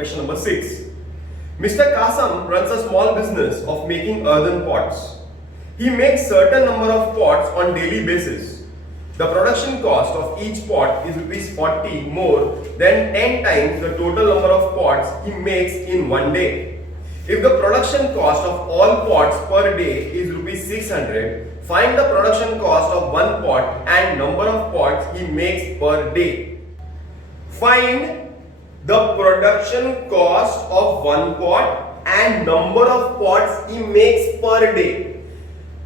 Question number 6. Mr. Kasam runs a small business of making earthen pots. He makes certain number of pots on daily basis. The production cost of each pot is rupees 40 more than 10 times the total number of pots he makes in one day. If the production cost of all pots per day is rupees 600, find the production cost of one pot and number of pots he makes per day. Find the production cost of one pot and number of pots he makes per day.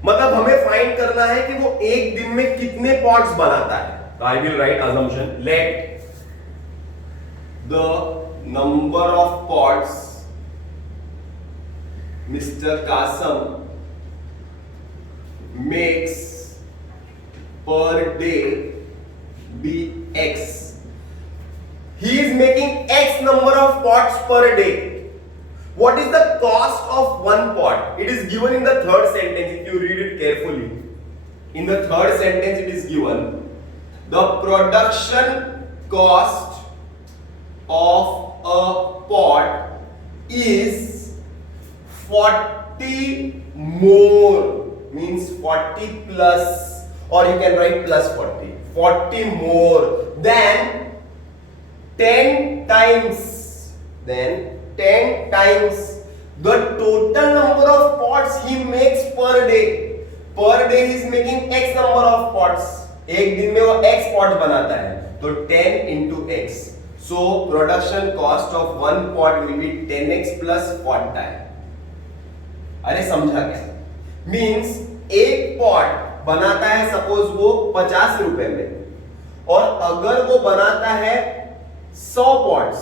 मतलब हमें find करना है कि वो एक दिन में कितने पॉट्स बनाता है. तो I will write assumption. Let the number of pots Mr. Kasam makes per day be X. He is making X number of pots per day. What is the cost of one pot? It is given in the third sentence if you read it carefully. In the third sentence it is given the production cost of a pot is 40 more, means 40 plus, or you can write plus 40 more than 10 times the total number of pots he makes per day. Per day he is making X number of pots. एक दिन में वो X pot बनाता है, तो 10 into X. So production cost of one pot will be 10x plus 40. अरे समझा क्या? Means एक pot बनाता है सपोज वो 50 रुपए में, और अगर वो बनाता है 100 pots,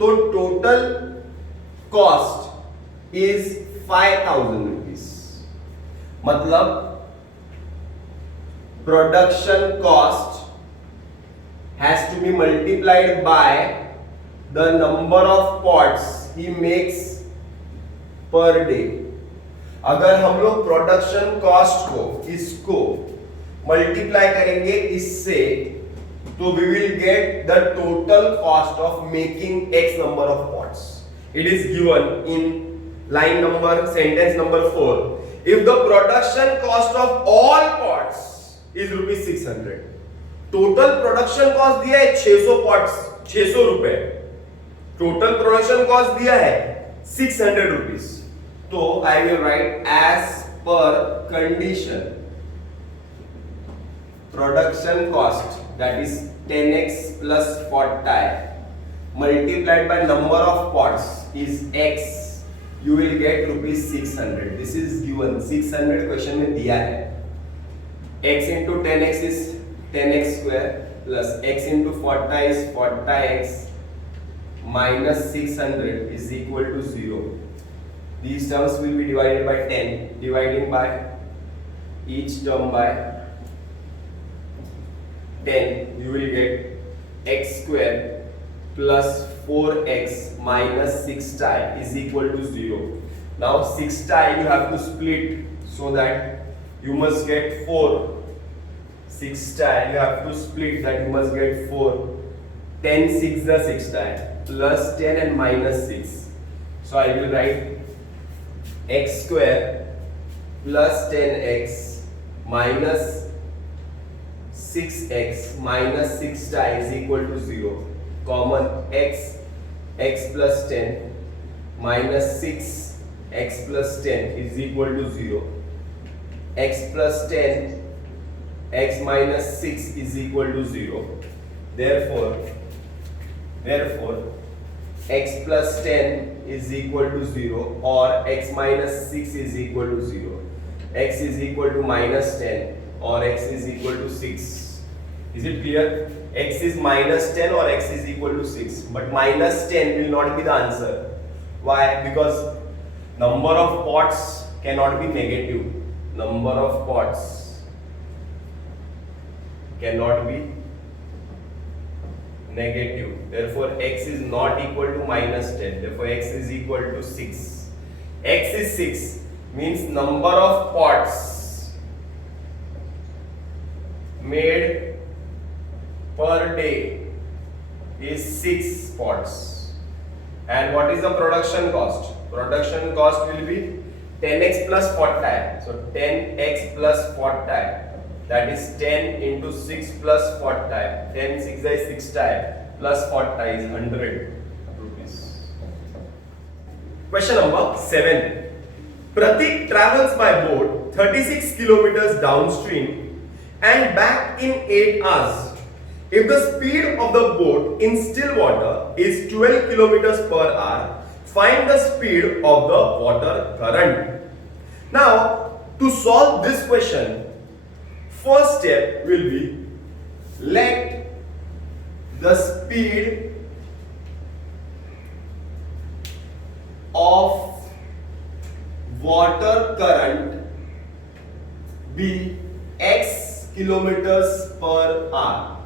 तो टोटल कॉस्ट इज 5000 रुपीज. मतलब production cost has to be multiplied by the number of pots he makes per day. अगर हम लोग प्रोडक्शन कॉस्ट को इसको मल्टीप्लाई करेंगे इससे, so we will get the total cost of making X number of pots. It is given in line number, sentence number 4. If the production cost of all pots is rupees 600, total production cost दिया है 600 pots, 600 रुपए. Total production cost दिया है 600 rupees. तो I will write as per condition. Production cost, that is 10x plus 40 multiplied by number of pots is x. You will get rupees 600. This is given. 600 question में दिया है. x into 10x is 10x square plus x into 40 is 40x minus 600 is equal to 0. These terms will be divided by 10. Dividing by each term by 10, you will get x square plus 4x minus 6 is equal to 0. Now 6 you have to split so that you must get 4. 6 you have to split that you must get 4. 10 6 the 6 plus 10 and minus 6. So I will write x square plus 10x minus 6x minus 6 is equal to 0. Common x plus 10 minus 6 x plus 10 is equal to 0. X plus 10 x minus 6 is equal to 0. Therefore x plus 10 is equal to 0 or x minus 6 is equal to 0. X is equal to minus 10 or x is equal to 6. Is it clear? X is minus 10 or x is equal to 6. But minus 10 will not be the answer. Why? Because number of pots cannot be negative. Number of pots cannot be negative. Therefore, x is not equal to minus 10. Therefore, x is equal to 6. X is 6 means number of pots made per day is 6 pots And what is the production cost? Production cost will be 10x plus 40. So 10x plus 40, that is 10 into 6 plus 40. 10 6 is 60 plus 40 is 100 rupees. Question number 7. Pratik travels by boat 36 kilometers downstream and back in 8 hours. If the speed of the boat in still water is 12 kilometers per hour, find the speed of the water current. Now, to solve this question, first step will be let the speed of water current be x kilometers per hour.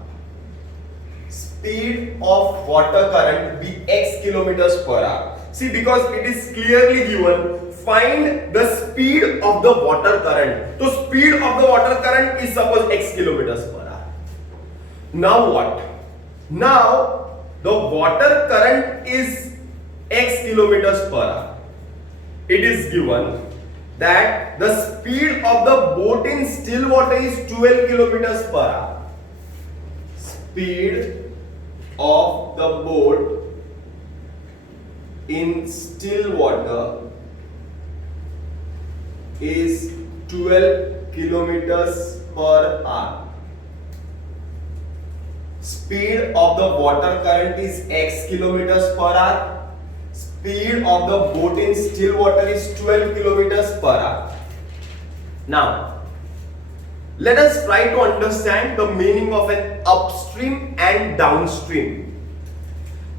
Speed of water current be x kilometers per hour. See, because it is clearly given, find the speed of the water current. So speed of the water current is suppose x kilometers per hour. Now what? Now the water current is x kilometers per hour. It is given that the speed of the boat in still water is 12 kilometers per hour. Speed of the boat in still water is 12 kilometers per hour. Speed of the water current is x kilometers per hour. Speed of the boat in still water is 12 kilometers per hour. Now, let us try to understand the meaning of an upstream and downstream.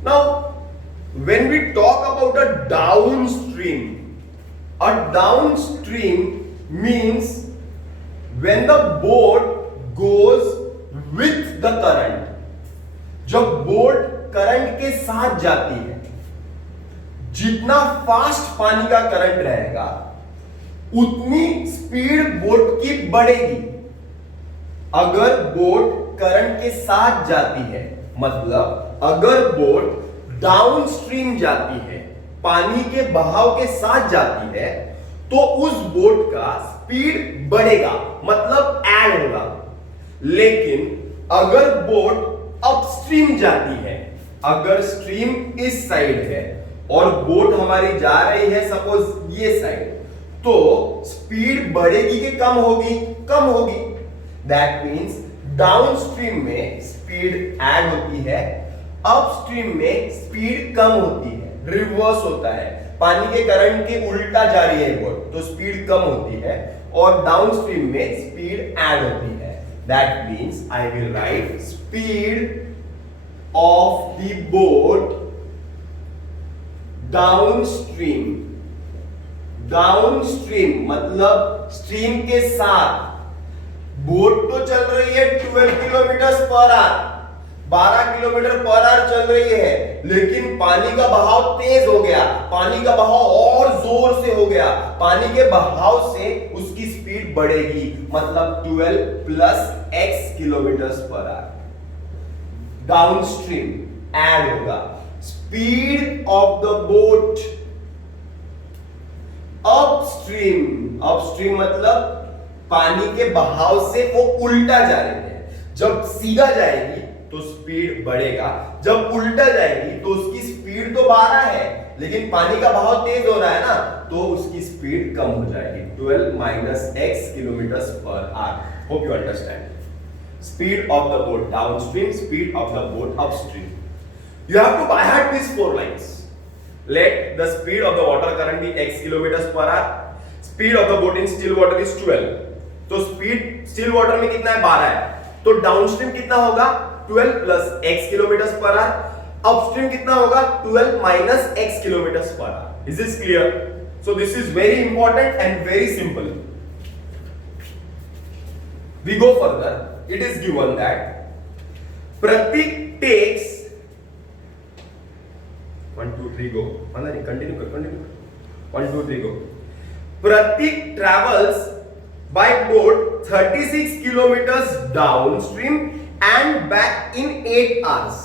Now, when we talk about a downstream means when the boat goes with the current. जब boat current के साथ जाती है, जितना fast पानी का current रहेगा उतनी स्पीड बोट की बढ़ेगी। अगर बोट करंट के साथ जाती है, मतलब अगर बोट डाउनस्ट्रीम जाती है, पानी के बहाव के साथ जाती है, तो उस बोट का स्पीड बढ़ेगा, मतलब ऐड होगा। लेकिन अगर बोट अपस्ट्रीम जाती है, अगर स्ट्रीम इस साइड है और बोट हमारी जा रही है सपोज ये साइड, तो स्पीड बढ़ेगी कि कम होगी? कम होगी। दैट मीन्स डाउनस्ट्रीम में स्पीड ऐड होती है, अपस्ट्रीम में स्पीड कम होती है, रिवर्स होता है। पानी के करंट के उल्टा जा रही है बोट, तो स्पीड कम होती है, और डाउनस्ट्रीम में स्पीड ऐड होती है। That means I will write speed of the boat downstream. Downstream मतलब स्ट्रीम के साथ। बोट तो चल रही है 12 किलोमीटर पर आवर, 12 किलोमीटर पर आवर चल रही है, लेकिन पानी का बहाव तेज हो गया, पानी का बहाव और जोर से हो गया। पानी के बहाव से उसकी स्पीड बढ़ेगी, मतलब 12 प्लस x किलोमीटर पर आवर। डाउनस्ट्रीम ऐड होगा। Speed of the boat upstream. Upstream मतलब पानी के बहाव से वो उल्टा जा रही है। जब सीधा जाएगी तो स्पीड बढ़ेगा, जब उल्टा जाएगी तो उसकी स्पीड तो 12 है, लेकिन पानी का बहाव तेज हो रहा है ना, तो उसकी स्पीड कम हो जाएगी, 12 माइनस x किलोमीटर पर our. Hope you understand. Speed of the boat downstream, speed of the boat upstream. You have to by heart these 4 lines. Let the speed of the water current be x kilometers per hour. Speed of the boat in still water is 12. तो speed still water में कितना है? 12 है। तो downstream कितना होगा? 12 plus x kilometre पर our. Upstream कितना होगा? 12 माइनस x किलोमीटर पर our. Is this clear? So this is very important and very simple. We go further. It is given that Pratik takes 1 2 3 go. Continue. 1 2 3 go. Pratik travels by boat 36 kilometers downstream and back in 8 hours.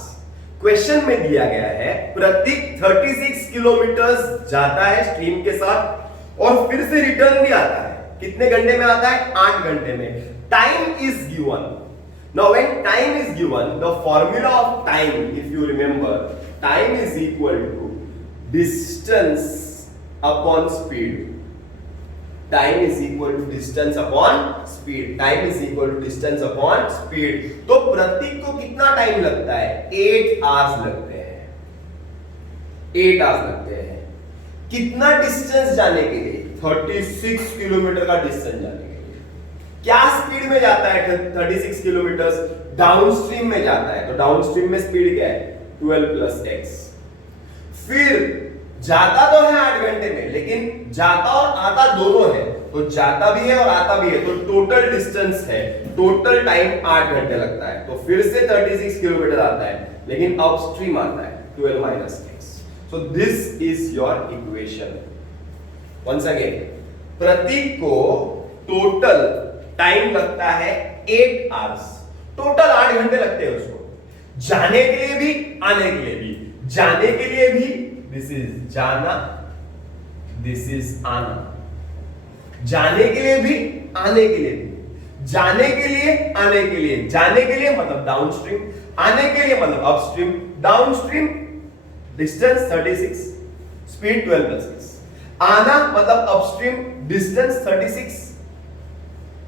Question में दिया गया है प्रतीक 36 kilometre जाता है stream के साथ और फिर से रिटर्न भी आता है। कितने घंटे में आता है? 8 घंटे में। Time is given. Now when time is given, the formula of time, if you remember, time is equal to distance upon speed. Time is equal to distance upon speed. Time is equal to distance upon speed. तो प्रतीक को कितना time लगता है? 8 hours लगते हैं। 8 hours लगते हैं। कितना डिस्टेंस जाने के लिए? 36 किलोमीटर का डिस्टेंस जाने के लिए। क्या स्पीड में जाता है 36 किलोमीटर? डाउनस्ट्रीम में जाता है। तो डाउनस्ट्रीम में स्पीड क्या है? 12 प्लस एक्स। फिर जाता तो है 8 घंटे में, लेकिन जाता और आता दोनों है, तो जाता भी है और आता भी है, तो टोटल डिस्टेंस है, टोटल टाइम 8 घंटे लगता है। तो फिर से 36 किलोमीटर आता है, लेकिन अपस्ट्रीम आता है 12 minus X. So this is your equation. Once again, Prateek को टोटल टाइम लगता है 8 आवर्स। टोटल 8 घंटे लगते हैं उसको, जाने के लिए भी आने के लिए भी। जाने के लिए भी दिस इज जाना, दिस इज आना। जाने के लिए भी, आने के लिए भी। जाने के लिए, आने के लिए। जाने के लिए मतलब डाउनस्ट्रीम, आने के लिए मतलब upstream. Downstream distance 36, speed 12 plus 6। आना मतलब अपस्ट्रीम, डिस्टेंस 36,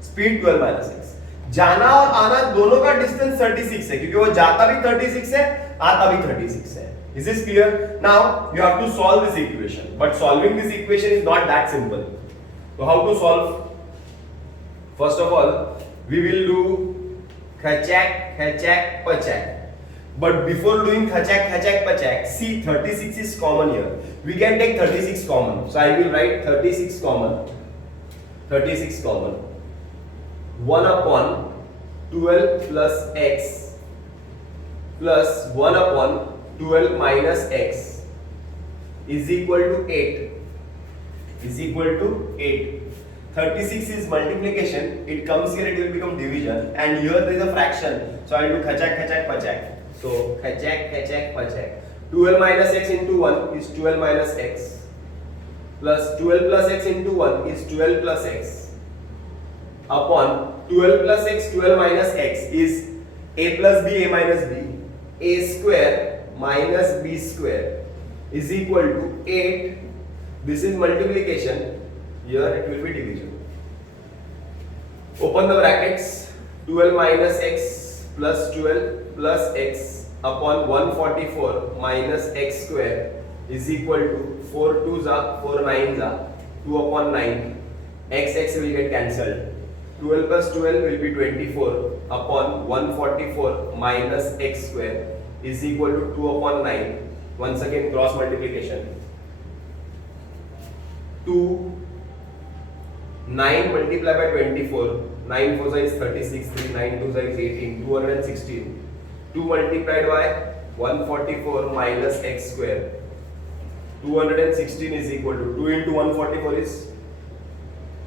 स्पीड 12 माइनस 6। जाना और आना दोनों का डिस्टेंस 36 है, क्योंकि वो जाता भी 36 है, आता भी 36 है। Is this clear? Now you have to solve this equation, but solving this equation is not that simple. So how to solve? First of all, we will do khachak, khachak, pachak. But before doing khachak, khachak, pachak, see 36 is common here. We can take 36 common. So I will write 36 common. 36 common. 1 upon 12 plus x plus 1 upon 12 minus x is equal to 8. Is equal to 8. 36 is multiplication. It comes here, it will become division. And here there is a fraction. So I will do khachak, khachak, pachak. So khachak, khachak, pachak. 12 minus x into 1 is 12 minus x. Plus 12 plus x into 1 is 12 plus x. Upon 12 plus x, 12 minus x is a plus b, a minus b. A square minus b square is equal to 8. This is multiplication. Here it will be division. Open the brackets. 12 minus x plus 12 plus x upon 144 minus x square is equal to 4 2s are 4 9s are 2 upon 9. X will get cancelled. 12 plus 12 will be 24 upon 144 minus x square is equal to 2 upon 9. Once again cross multiplication. 2 9 multiplied by 24. 9 4 is 36. 3 9 2 is 18. 216. 2 multiplied by 144 minus x square. 216 is equal to 2 into 144 is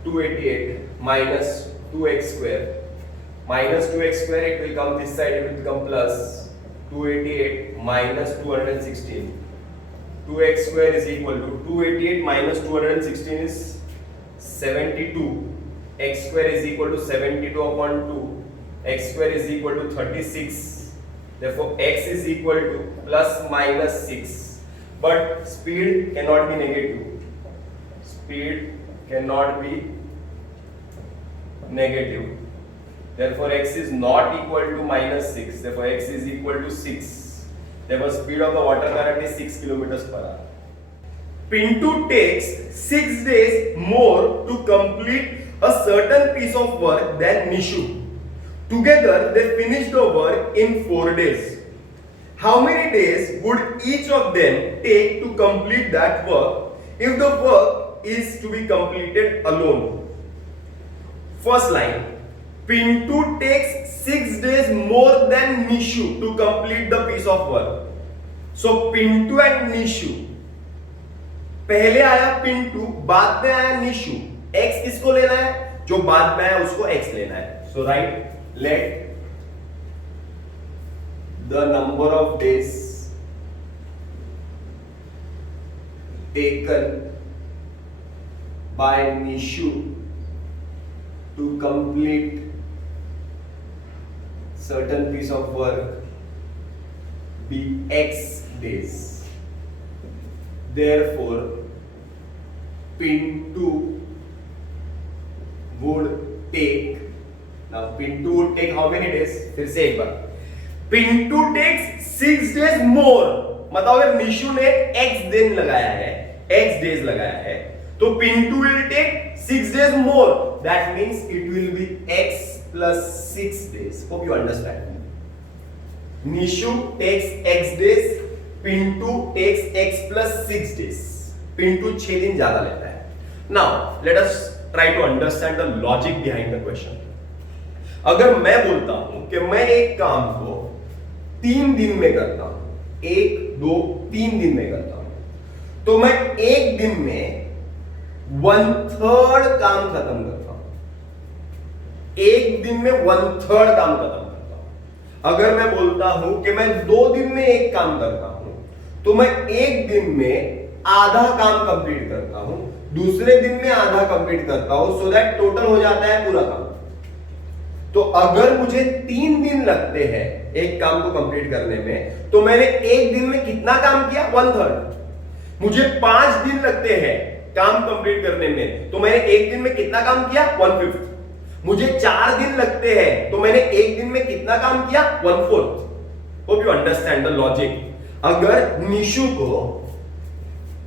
288 minus 2x square. Minus 2x square, it will come this side, it will become plus 288 minus 216. 2x square is equal to 288 minus 216 is 72. X square is equal to 72 upon 2. X square is equal to 36. Therefore x is equal to plus minus 6. But speed cannot be negative. Speed cannot be negative. Therefore x is not equal to minus 6. Therefore x is equal to 6. Therefore speed of the water current is 6 kilometers per hour. Pintu takes 6 days more to complete a certain piece of work than Nishu. Together they finished the work in 4 days. How many days would each of them take to complete that work if the work is to be completed alone? First line, Pintu takes 6 days more than Nishu to complete the piece of work. So Pintu and Nishu, पहले आया पिंटू, बाद में आया Nishu. x किसको लेना है? जो बाद में आया उसको x लेना है। So write let the number of days taken by Nishu to complete certain piece of work be X days. Therefore, Pintu would take, now Pintu would take how many days? फिर से एक बार, Pintu takes 6 days more. मतलब अगर निशु ने X दिन लगाया है, X days लगाया है, तो Pintu will take 6 days more. That means it will be X plus 6 days. Hope you understand. Nishu takes X days, Pintu takes X plus 6 days. Pintu 6 दिन ज्यादा लेता है. Now let us try to understand the logic behind the question. अगर मैं बोलता हूं कि मैं एक काम को 3 दिन में करता हूं, 1, 2, 3 दिन में करता हूं, तो मैं एक दिन में 1/3 काम खत्म करता हूं. एक दिन में 1/3 काम खत्म. अगर मैं बोलता हूं कि मैं 2 दिन में एक काम करता हूं, तो मैं एक दिन में आधा काम कंप्लीट करता हूं, दूसरे दिन में आधा कंप्लीट करता हूं, सो दैट टोटल हो जाता है पूरा काम. तो अगर मुझे 3 दिन लगते हैं एक काम को कंप्लीट करने में, तो मैंने एक दिन में कितना काम किया? 1/3. मुझे 5 दिन लगते हैं काम कंप्लीट करने में, तो मैंने एक दिन में कितना काम किया? 1/5. मुझे 4 दिन लगते हैं, तो मैंने एक दिन में कितना काम किया? 1/4. Hope you understand the logic. अगर निशु को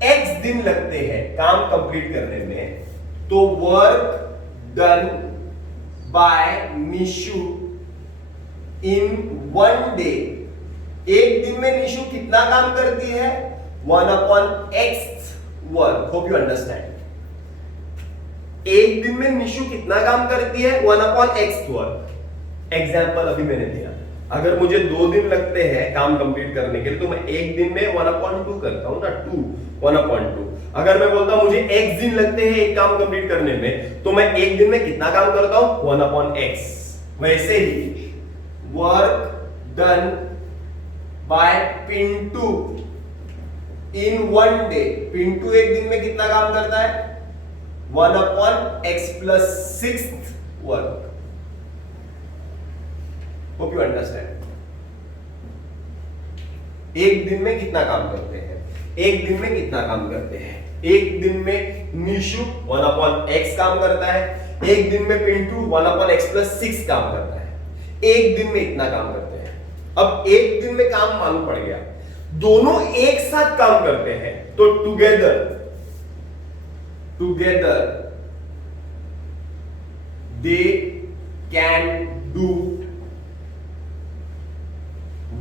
X दिन लगते हैं काम कंप्लीट करने में, तो वर्क डन बाय निशु इन 1 डे, एक दिन में निशु कितना काम करती है? 1/x work. Hope you understand. एक दिन में निशु कितना काम करती है? 1/x work. एग्जाम्पल अभी मैंने दिया. अगर मुझे 2 दिन लगते हैं काम कंप्लीट करने के लिए, तो मैं एक दिन में 1/2 करता हूं ना, 1/2. अगर मैं बोलता हूं मुझे x दिन लगते हैं एक काम कंप्लीट करने में, तो मैं एक दिन में कितना काम करता हूं? 1/x. वैसे ही work done by Pintu in 1 day. Pintu एक दिन में कितना काम करता है? 1/x plus 6th work. Hope you understand. एक दिन में कितना काम करते हैं? एक दिन में कितना काम करते हैं? एक दिन में निशु 1/x काम करता है, एक दिन में पिंटू 1/x plus 6 काम करता है. एक दिन में इतना काम करते हैं. अब एक दिन में काम मालूम पड़ गया, दोनों एक साथ काम करते हैं, तो together they can do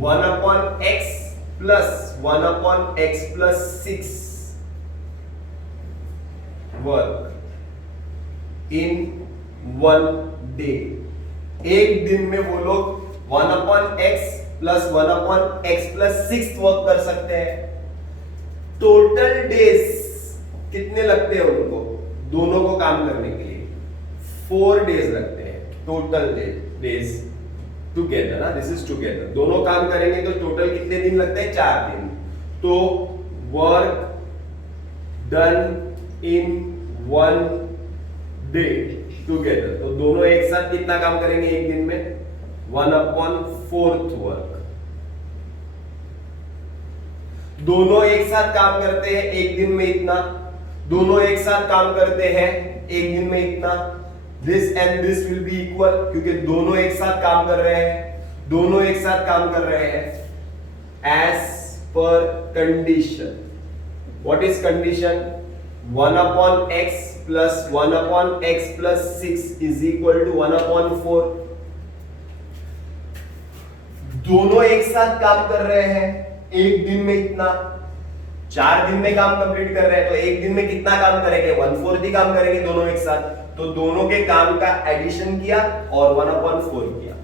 1/x plus 1/x plus 6 work in 1 day. एक दिन में वो लोग 1/x plus 1/x plus 6 work कर सकते हैं. टोटल डेज कितने लगते हैं उनको दोनों को काम करने के लिए? 4 डेज लगते हैं. टोटल डेज टुगेदर ना, दिस इज टुगेदर. दोनों काम करेंगे तो टोटल कितने दिन लगते हैं? 4 दिन. तो work done in 1 day together. तो दोनों एक साथ कितना काम करेंगे एक दिन में? 1/4 वर्क. दोनों एक साथ काम करते हैं एक दिन में इतना, दोनों एक साथ काम करते हैं एक दिन में इतना. This and this will be equal, क्योंकि दोनों एक साथ काम कर रहे हैं, दोनों एक साथ काम कर रहे हैं. As per condition. What is condition? 1/x plus 1/x plus 6 is equal to 1/4. दोनों एक साथ काम कर रहे हैं एक दिन में इतना. 4 दिन में काम कंप्लीट कर रहे हैं, तो एक दिन में कितना काम करेंगे? 1/4 ही काम करेंगे दोनों एक साथ. तो दोनों के काम का एडिशन किया और 1/4 किया.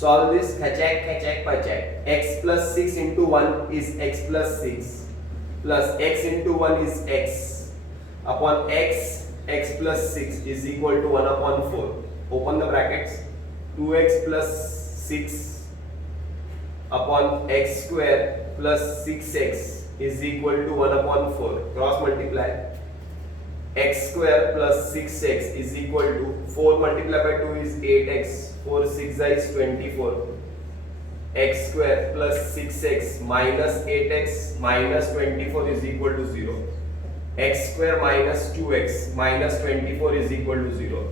Solve this. खचैक खचैक पचैक. x plus 6 into 1 is x plus 6 plus x into 1 is x upon x plus 6 is equal to 1/4. Open the brackets. 2x plus 6 upon x square plus 6x is equal to 1 upon 4. Cross multiply. X square plus 6x is equal to 4 multiplied by 2 is 8x. 4 6 is 24. X square plus 6x minus 8x minus 24 is equal to 0. X square minus 2x minus 24 is equal to 0.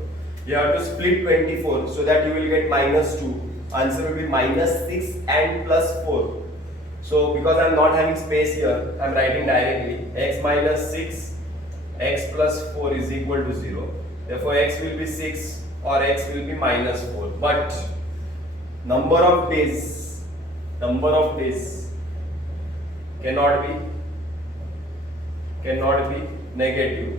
You have to split 24 so that you will get minus 2. Answer will be minus 6 and plus 4. So because I am not having space here, I am writing directly. X minus 6, x plus 4 is equal to 0. Therefore x will be 6 or x will be minus 4. But number of days cannot be negative.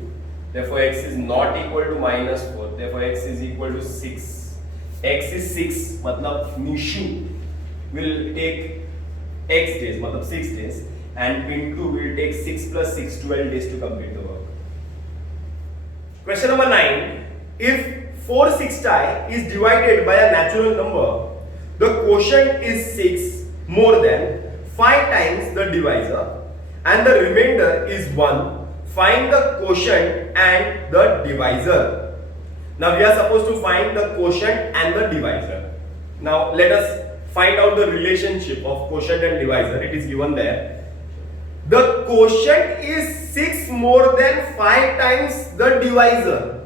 Therefore x is not equal to minus 4. Therefore x is equal to 6. X is 6 मतलब Nishu will take x days मतलब 6 days and Pintu will take 6 plus 6 12 days to complete the work. Question number 9. If 4 sixty is divided by a natural number, the quotient is 6 more than 5 times the divisor and the remainder is 1. Find the quotient and the divisor. Now we are supposed to find the quotient and the divisor. Now let us find out the relationship of quotient and divisor. It is given there. The quotient is 6 more than 5 times the divisor.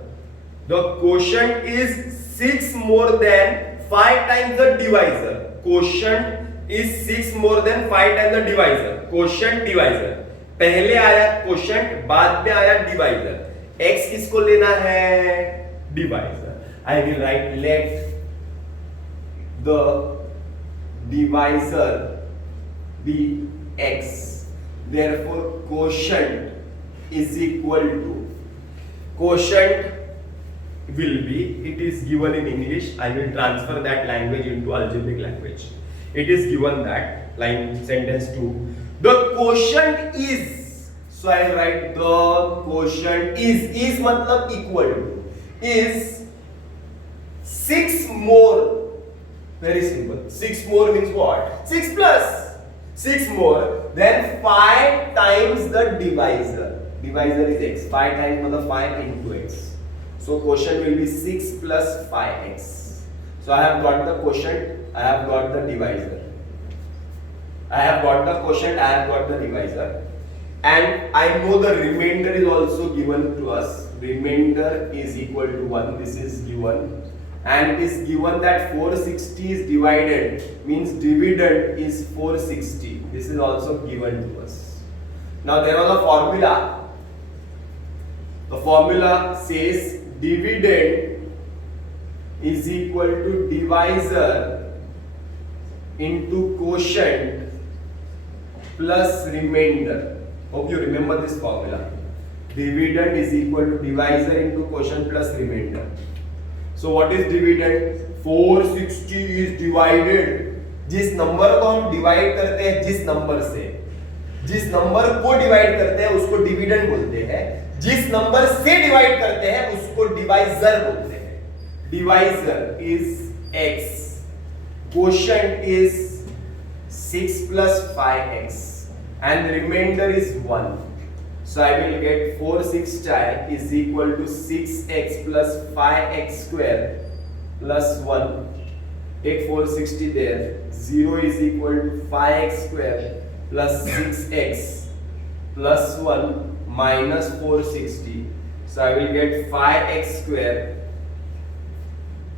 The quotient is 6 more than 5 times the divisor. Quotient is 6 more than 5 times the divisor. Quotient divisor. पहले आया quotient, बाद में आया divisor. X किसको लेना है? Divisor. I will write let the divisor be x. Therefore quotient is equal to, quotient will be, it is given in English. I will transfer that language into algebraic language. It is given that line sentence 2. The quotient is, so I will write the quotient is मतलब equal to, is 6 more. Very simple. 6 more means what? 6 plus 6 more than 5 times the divisor. Divisor is x. 5 times मतलब 5 into x. So quotient will be 6 plus 5x. So I have got the quotient, I have got the divisor. I have got the quotient, I have got the divisor. And I know the remainder is also given to us. Remainder is equal to 1. This is given. And it is given that 460 is divided, means dividend is 460. This is also given to us. Now there was a formula. The formula says dividend is equal to divisor into quotient plus remainder. Hope you remember this formula. Dividend is equal to divisor into quotient plus remainder. So what is dividend? 460 is divided. जिस number को हम divide करते हैं जिस number से, जिस number को divide करते हैं उसको डिविडेंड बोलते हैं, जिस नंबर से डिवाइड करते हैं उसको डिवाइजर बोलते हैं. Divisor is x, quotient is 6 plus 5x and remainder is 1. So I will get 4 sixty is equal to 6x plus 5x square plus 1. Take 460 there. 0 is equal to 5x square plus 6x plus 1 minus 460. So I will get 5x square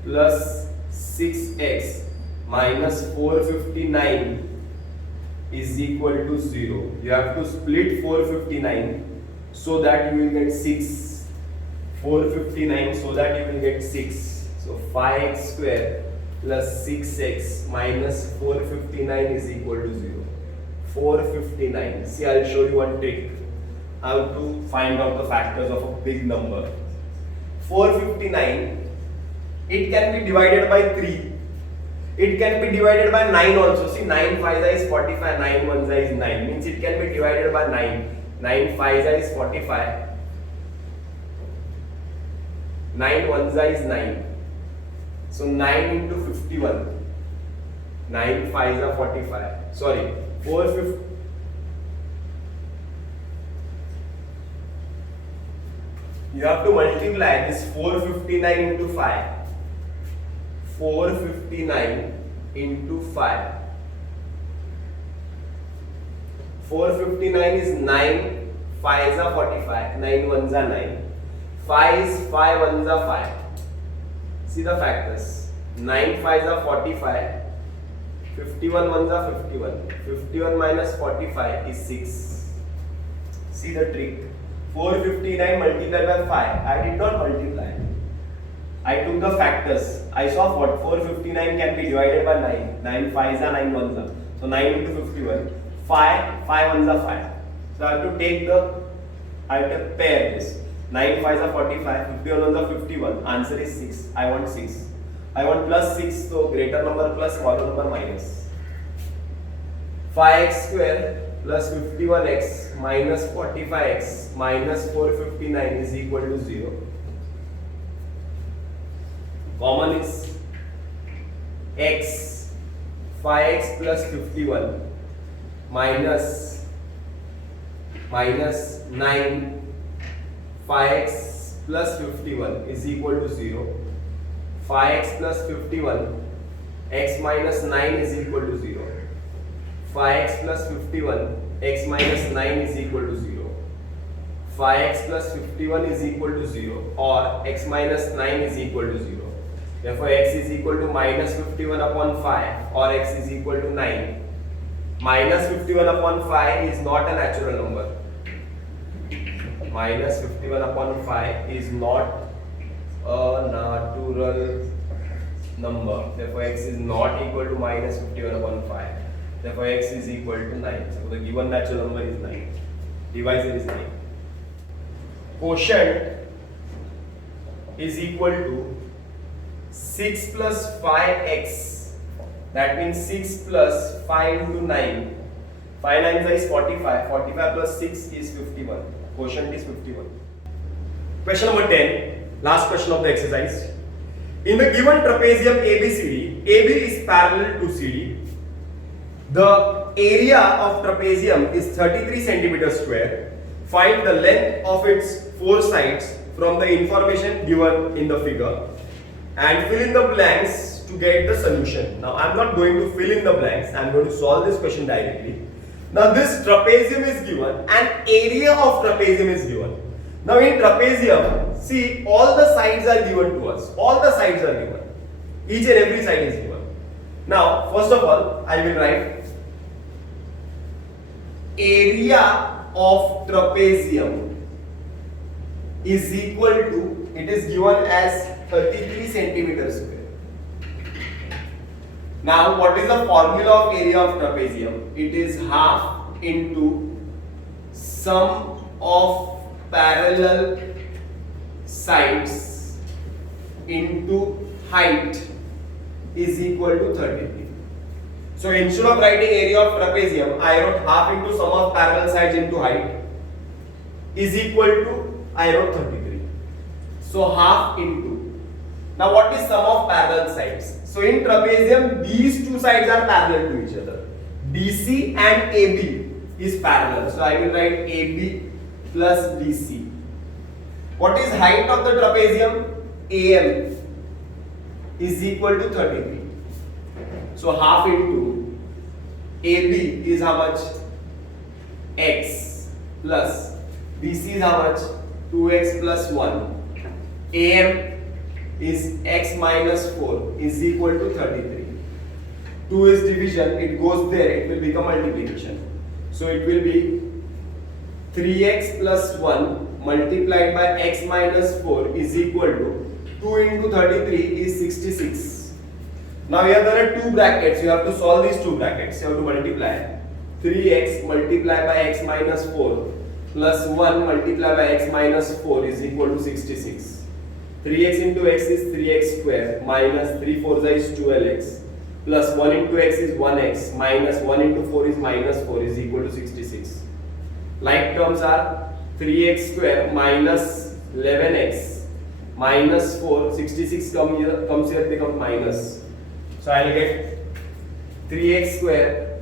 plus 6x minus 459 is equal to 0. You have to split 459 so that you will get 6. 459 so that you will get 6. So 5x square plus 6x minus 459 is equal to 0. 459. See, I will show you one trick. How to find out the factors of a big number. 459, it can be divided by 3. It can be divided by 9 also. See, 9 5 is 45, 9 1 is 9. Means it can be divided by 9. 9 5 is 45. 9 1 is 9. So 9 into 51. 9 5 are 45. Sorry, 450. You have to multiply this 459 into 5. 459 into 5. 459 is 9, 5s are 45, 9 ones are 9. 5 is 5 ones are 5. See the factors. 9 5s are 45. 51 ones are 51. 51 minus 45 is 6. See the trick. 459 multiplied by 5. I did not multiply. I took the factors. I saw what 459 can be divided by 9. 9 5s are 9 ones are. So 9 into 51. 5 ones are 5. So I have to pair this. 9 5s are 45. 51 ones are 51. Answer is 6. I want 6. I want plus 6. So greater number plus smaller number minus. 5x square plus 51x minus 45x minus 459 is equal to 0. Common is x. 5x plus 51 minus 9. 5x plus 51 is equal to 0. 5x plus 51 x minus 9 is equal to 0. 5x plus 51 x minus 9 is equal to 0. 5x plus 51 is equal to 0 or x minus 9 is equal to 0. Therefore x is equal to minus 51 upon 5 or x is equal to 9. Minus 51 upon 5 is not a natural number. Minus 51 upon 5 is not a natural number. Therefore x is not equal to minus 51 upon 5. Therefore x is equal to 9. So the given natural number is 9. Divisor is 9. Quotient is equal to 6 plus 5x. That means 6 plus 5 into 9. 5 9s is 45. 45 plus 6 is 51. Quotient is 51. Question number 10. Last question of the exercise. In the given trapezium ABCD, AB is parallel to CD. The area of trapezium is 33 centimeters square. Find the length of its four sides from the information given in the figure and fill in the blanks to get the solution. Now I am not going to fill in the blanks. I am going to solve this question directly. Now this trapezium is given and area of trapezium is given. Now in trapezium, see, all the sides are given to us. All the sides are given. Each and every side is given. Now, first of all, I will write area of trapezium is equal to, it is given as 33 centimeters square. Now, what is the formula of area of trapezium? It is half into sum of parallel sides into height is equal to 33. So instead of writing area of trapezium, I wrote half into sum of parallel sides into height is equal to, I wrote 33. So half into. Now what is sum of parallel sides? So in trapezium, these two sides are parallel to each other. DC and AB is parallel. So I will write AB plus DC. What is height of the trapezium? AM is equal to 33. So half into AB is how much? X plus BC is how much? 2x plus 1. AM is x minus 4 is equal to 33. 2 is division, it goes there, it will become multiplication. So it will be 3x plus 1 multiplied by x minus 4 is equal to 2 into 33 is 66. Now here there are two brackets, you have to solve these two brackets. You have to multiply 3x multiplied by x minus 4 plus 1 multiplied by x minus 4 is equal to 66. 3x into x is 3x square minus 3 4 is 12x plus 1 into x is 1x minus 1 into 4 is minus 4 is equal to 66. Like terms are 3x square minus 11x minus 4, 66 comes here becomes minus. So I will get 3x square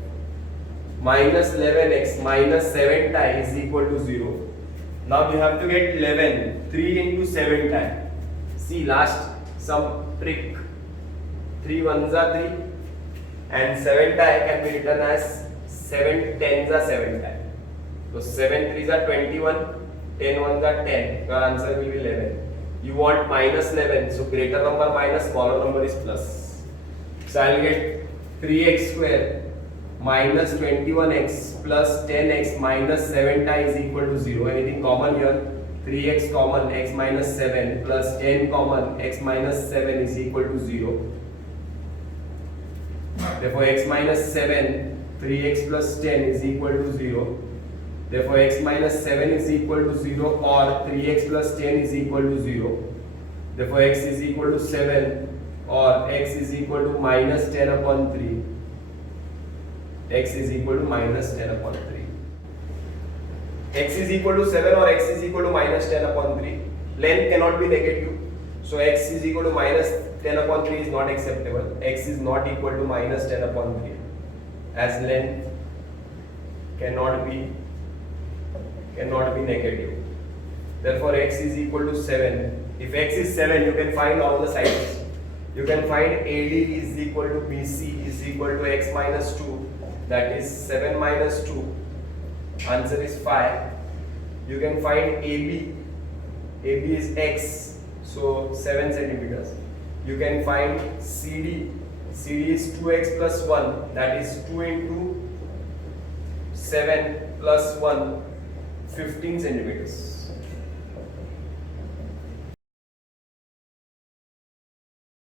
minus 11x minus 7 is equal to 0. Now you have to get 11. 3 into 7 tie. See last some trick. 3 ones are 3 and 7 tie can be written as 7 tens are 7 tie. So 7 threes are 21, 10 ones are 10. Your answer will be 11. You want minus 11, so greater number minus smaller number is plus. So I'll get 3x square minus 21x plus 10x minus 7 tie is equal to 0. Anything common here? 3x common, x minus 7 plus 10 common, x minus 7 is equal to 0. Therefore x minus 7, 3x plus 10 is equal to 0. Therefore x minus 7 is equal to 0 or 3x plus 10 is equal to 0. Therefore x is equal to 7 or x is equal to minus 10 upon 3. X is equal to minus 10 upon 3. X is equal to 7 or x is equal to minus 10 upon 3. Length cannot be negative. So x is equal to minus 10 upon 3 is not acceptable. X is not equal to minus 10 upon 3. As length cannot be negative. Therefore x is equal to 7. If x is 7, you can find all the sides. You can find AD is equal to BC is equal to x minus 2. That is 7 minus 2. Answer is 5. You can find AB. AB is x. So 7 centimeters. You can find CD. CD is 2x plus 1. That is 2 into 7 plus 1. 15 centimeters.